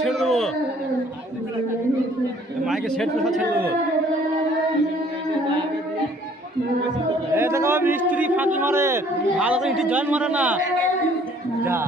ছেড়ে দেবো মাইকে সেট করে ছেড়ে দেবো। এই দেখো মিস্ত্রি ফাঁকি মারে, ভালো তো ইটি জয়েন মারে না। যা